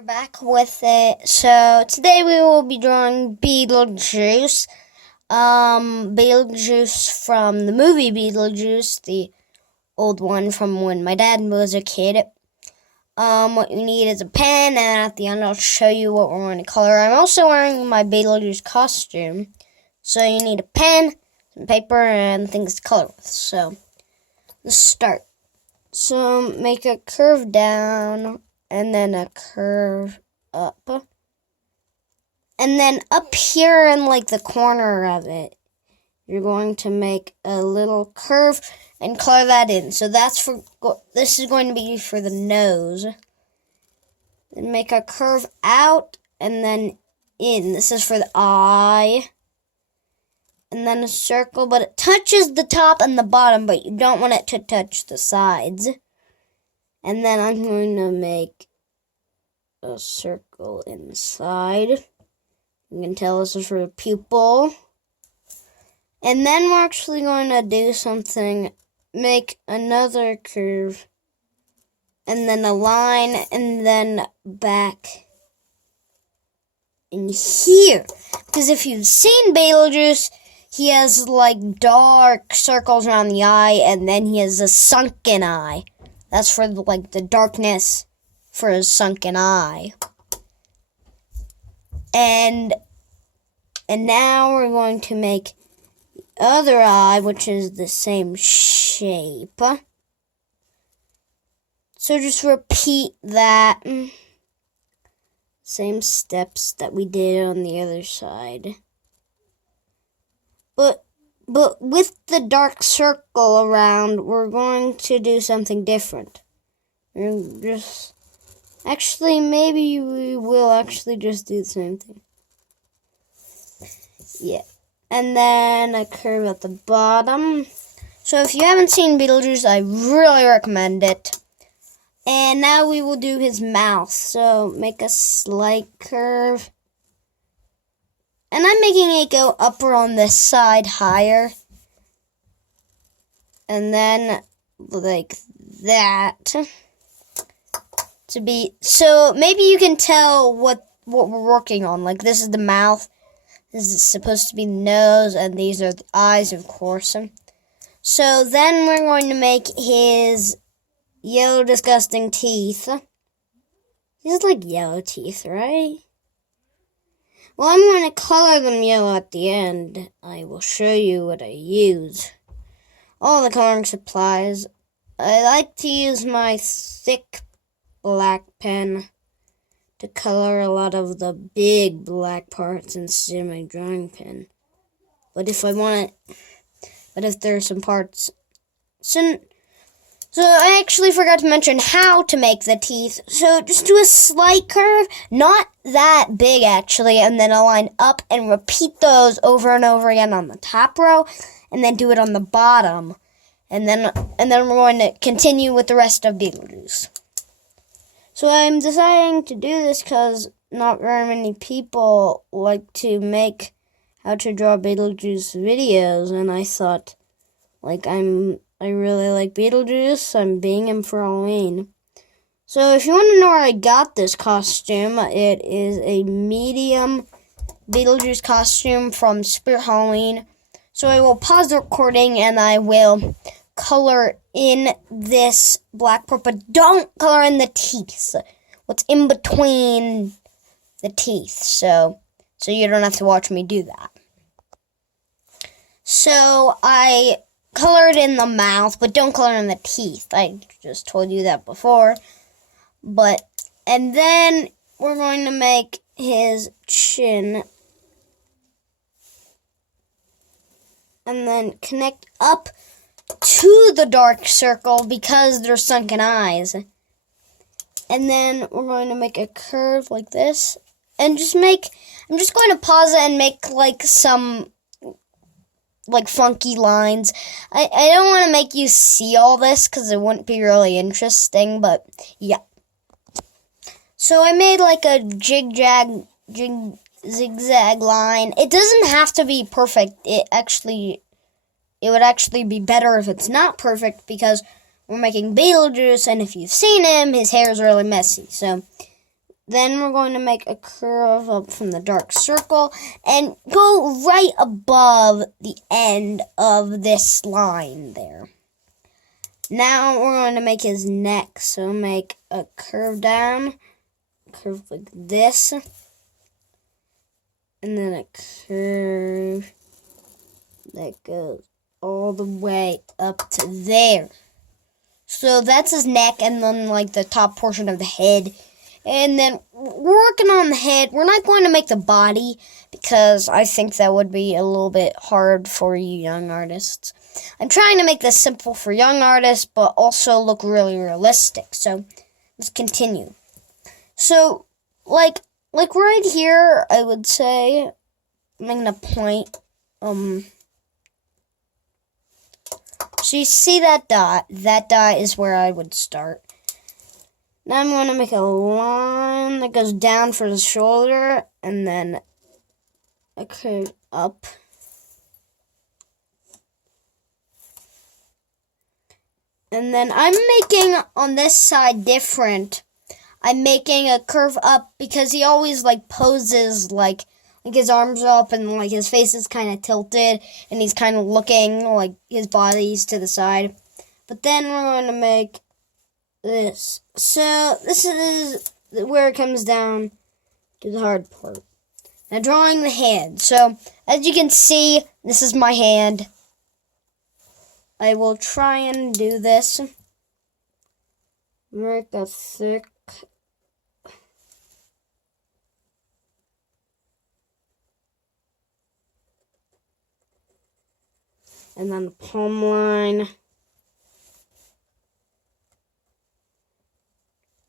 We're back with it. So today we will be drawing Beetlejuice. Beetlejuice from the movie Beetlejuice, the old one from when my dad was a kid. What you need is a pen, and at the end I'll show you what we're going to color. I'm also wearing my Beetlejuice costume, so you need a pen, some paper, and things to color with. So let's start. So make a curve down, and then a curve up. And then up here in like the corner of it, you're going to make a little curve and color that in. So this is going to be for the nose. Then make a curve out and then in. This is for the eye. And then a circle, but it touches the top and the bottom, but you don't want it to touch the sides. And then I'm going to make a circle inside. You can tell this is for the pupil. And then we're actually going to do something, make another curve, and then a line, and then back in here. Because if you've seen Beetlejuice, he has like dark circles around the eye, and then he has a sunken eye. That's for like the darkness for his sunken eye. And now we're going to make the other eye, which is the same shape. So just repeat that. Same steps that we did on the other side. But with the dark circle around, we're going to do something different. Actually, maybe we will actually just do the same thing. Yeah. And then a curve at the bottom. So if you haven't seen Beetlejuice, I really recommend it. And now we will do his mouth. So make a slight curve. And I'm making it go upper on this side higher. And then like that. So maybe you can tell what we're working on. Like this is the mouth. This is supposed to be the nose. And these are the eyes, of course. So then we're going to make his yellow disgusting teeth. These are like yellow teeth, right? Well, I'm going to color them yellow at the end. I will show you what I use. All the coloring supplies. I like to use my thick black pen to color a lot of the big black parts instead of my drawing pen. But if there are some parts... So I actually forgot to mention how to make the teeth. So just do a slight curve, not that big actually, and then a line up and repeat those over and over again on the top row, and then do it on the bottom. And then we're going to continue with the rest of Beetlejuice. So I'm deciding to do this because not very many people like to make how to draw Beetlejuice videos, and I thought, like, I really like Beetlejuice. I'm being him for Halloween. So if you want to know where I got this costume, it is a medium Beetlejuice costume from Spirit Halloween. So I will pause the recording and I will color in this black part, but don't color in the teeth. What's in between the teeth, so you don't have to watch me do that. So I colored in the mouth, but don't color in the teeth. I just told you that before. And then we're going to make his chin. And then connect up to the dark circle because they're sunken eyes. And then we're going to make a curve like this. And I'm just going to pause it and make like some like funky lines. I don't want to make you see all this because it wouldn't be really interesting, but yeah. So I made like a zigzag line. It doesn't have to be perfect. It would actually be better if it's not perfect because we're making Beetlejuice, and if you've seen him, his hair is really messy. So then we're going to make a curve up from the dark circle and go right above the end of this line there. Now we're going to make his neck, so make a curve down, curve like this, and then a curve that goes all the way up to there. So that's his neck, and then like the top portion of the head. And then we're working on the head. We're not going to make the body because I think that would be a little bit hard for you young artists. I'm trying to make this simple for young artists, but also look really realistic. So let's continue. So like right here, I would say I'm making a point. So you see that dot? That dot is where I would start. Now I'm going to make a line that goes down for the shoulder, and then a curve up. And then I'm making on this side different. I'm making a curve up because he always like poses like his arms up and like his face is kind of tilted and he's kind of looking like his body's to the side. But then we're going to make this. So this is where it comes down to the hard part. Now drawing the hand. So as you can see, this is my hand. I will try and do this. Make a thick. And then the palm line.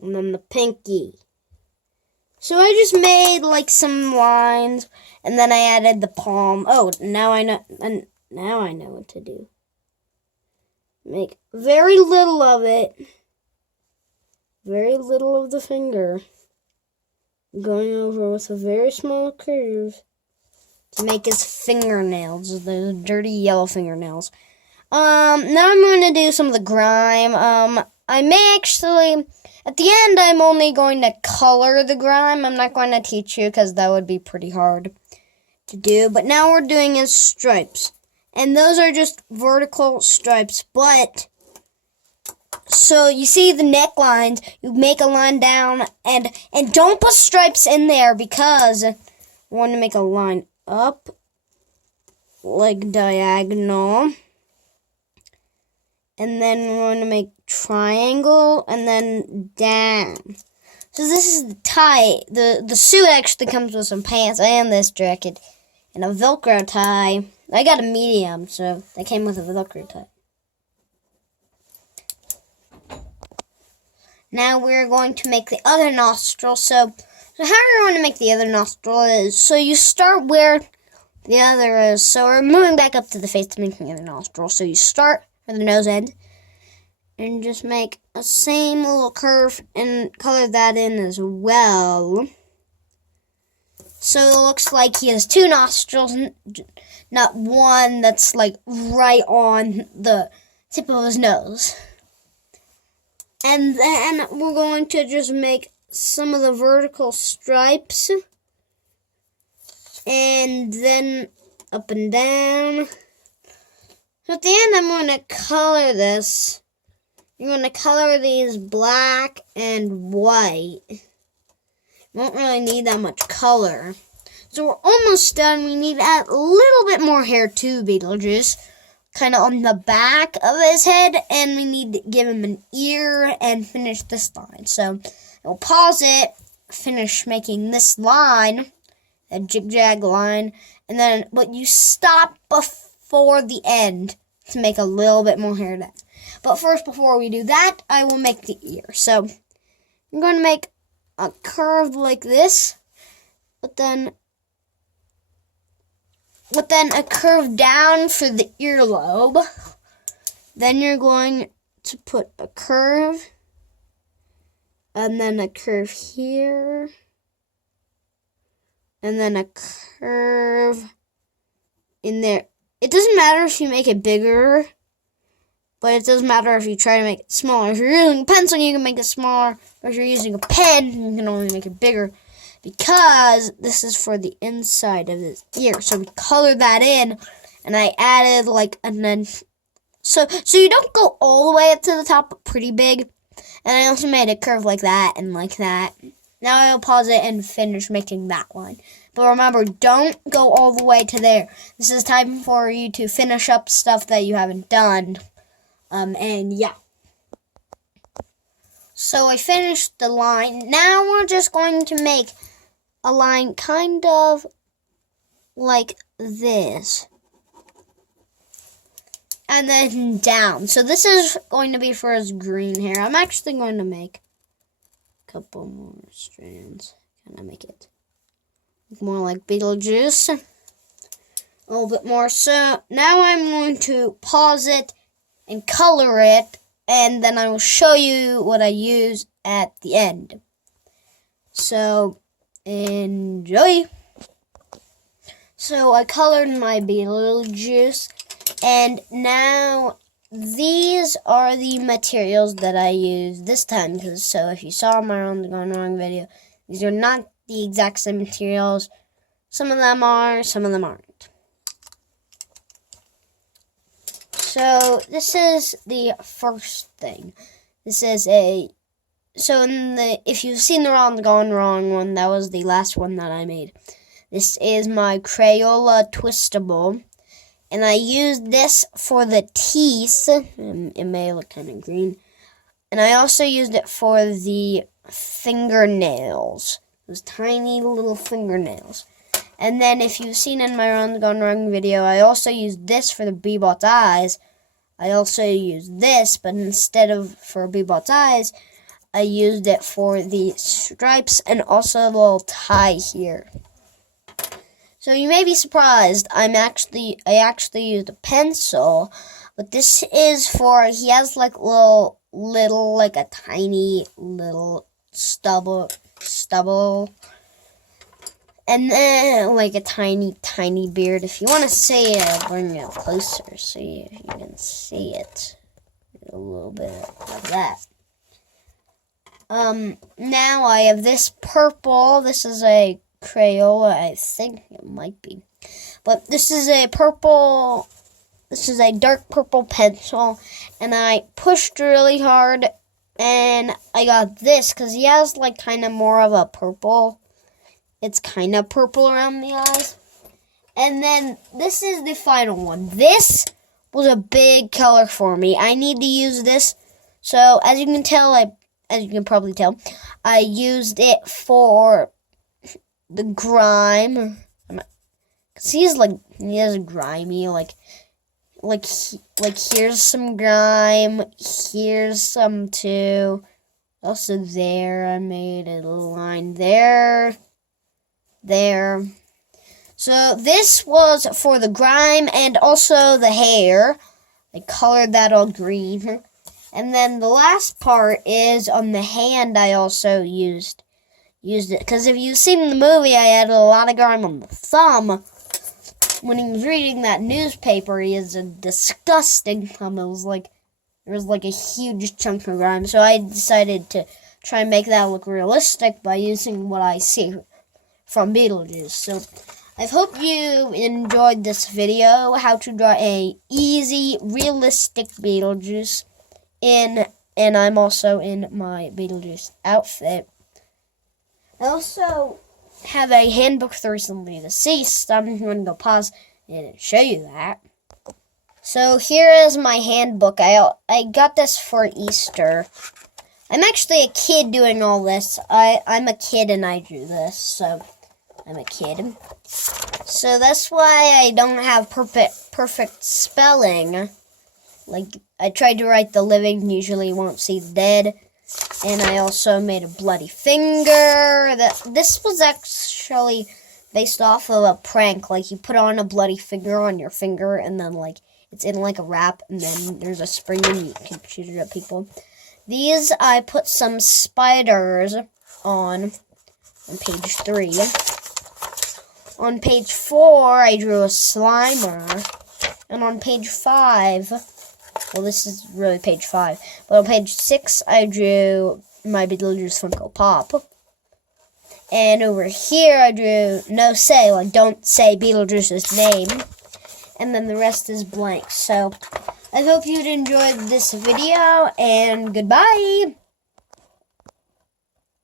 And then the pinky. So I just made like some lines, and then I added the palm. Oh, now I know what to do. Make very little of it. Very little of the finger. Going over with a very small curve to make his fingernails, those dirty yellow fingernails. Now I'm going to do some of the grime. I may actually, at the end, I'm only going to color the grime. I'm not going to teach you because that would be pretty hard to do. But now we're doing his stripes. And those are just vertical stripes. But, so you see the necklines, you make a line down. And don't put stripes in there because we want to make a line up, like diagonal. And then we're going to make triangle, and then down. So this is the tie. The suit actually comes with some pants and this jacket, and a Velcro tie. I got a medium, so they came with a Velcro tie. Now we're going to make the other nostril. So how we're going to make the other nostril is, so you start where the other is. So we're moving back up to the face to make the other nostril. So you start for the nose end, and just make a same little curve and color that in as well. So it looks like he has two nostrils, not one that's like right on the tip of his nose. And then we're going to just make some of the vertical stripes, and then up and down. So at the end, I'm going to color this. You're going to color these black and white. Won't really need that much color. So we're almost done. We need to add a little bit more hair to Beetlejuice, kind of on the back of his head, and we need to give him an ear and finish this line. So we'll pause it, finish making this line, a jig-jag line, and then but you stop before the end to make a little bit more hair down. But first, before we do that, I will make the ear. So I'm going to make a curve like this, but then a curve down for the earlobe. Then you're going to put a curve, and then a curve here, and then a curve in there. It doesn't matter if you make it bigger But it doesn't matter if you try to make it smaller. If you're using a pencil, you can make it smaller. But if you're using a pen, you can only make it bigger. Because this is for the inside of his ear. So we colored that in. And I added like so you don't go all the way up to the top, but pretty big. And I also made a curve like that and like that. Now I'll pause it and finish making that line. But remember, don't go all the way to there. This is time for you to finish up stuff that you haven't done. And yeah. So I finished the line. Now we're just going to make a line kind of like this. And then down. So this is going to be for his green hair. I'm actually going to make a couple more strands. Kind of make it look more like Beetlejuice. A little bit more. So now I'm going to pause it and color it. And then I will show you what I use at the end. So enjoy. So I colored my Beetlejuice. And now, these are the materials that I used this time. So if you saw my On the Gone Wrong video, these are not the exact same materials. Some of them are, some of them aren't. So this is the first thing. This is if you've seen the On the Gone Wrong one, that was the last one that I made. This is my Crayola Twistable. And I used this for the teeth. It may look kind of green. And I also used it for the fingernails. Those tiny little fingernails. And then if you've seen in my On the Gone Wrong video, I also used this for the Bebot's eyes. I also used this, but instead of for Bebot's eyes, I used it for the stripes and also a little tie here. So you may be surprised, I actually used a pencil, but this is for, he has like like a tiny little stubble, and then like a tiny beard. If you want to see it, I'll bring it closer so you can see it a little bit like that. Now I have this purple. This is a Crayola, I think it might be. But this is a dark purple pencil, and I pushed really hard, and I got this, because he has like kind of more of a purple. It's kind of purple around the eyes. And then this is the final one. This was a big color for me. I need to use this. So as you can probably tell, I used it for the grime, cause he has a grimy, like here's some grime, here's some too, also there, I made a line there, so this was for the grime and also the hair. I colored that all green, and then the last part is on the hand. I also used it, because if you've seen the movie, I added a lot of grime on the thumb. When he was reading that newspaper, he has a disgusting thumb. There was like a huge chunk of grime, so I decided to try and make that look realistic by using what I see from Beetlejuice. So I hope you enjoyed this video, how to draw a easy, realistic Beetlejuice, and I'm also in my Beetlejuice outfit. I also have a handbook that's recently deceased. I'm going to go pause it and show you that. So here is my handbook. I got this for Easter. I'm actually a kid doing all this. I'm a kid and I drew this, so I'm a kid. So that's why I don't have perfect spelling. Like, I tried to write the living, usually won't see the dead. And I also made a bloody finger. This was actually based off of a prank. Like, you put on a bloody finger on your finger, and then, like, it's in, like, a wrap, and then there's a spring, and you can shoot it at people. These, I put some spiders on page 3. On page 4, I drew a Slimer. And on page 5, Well, this is really page 5. But on page 6, I drew my Beetlejuice Funko Pop. And over here, I drew no say, like don't say Beetlejuice's name. And then the rest is blank. So, I hope you'd enjoyed this video, and goodbye!